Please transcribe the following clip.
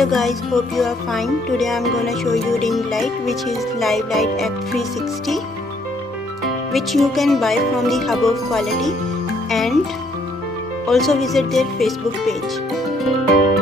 Hello guys, hope you are fine. Today I'm gonna show you ring light, which is Live Light F360, which you can buy from the Hub of Quality, and also visit their Facebook page.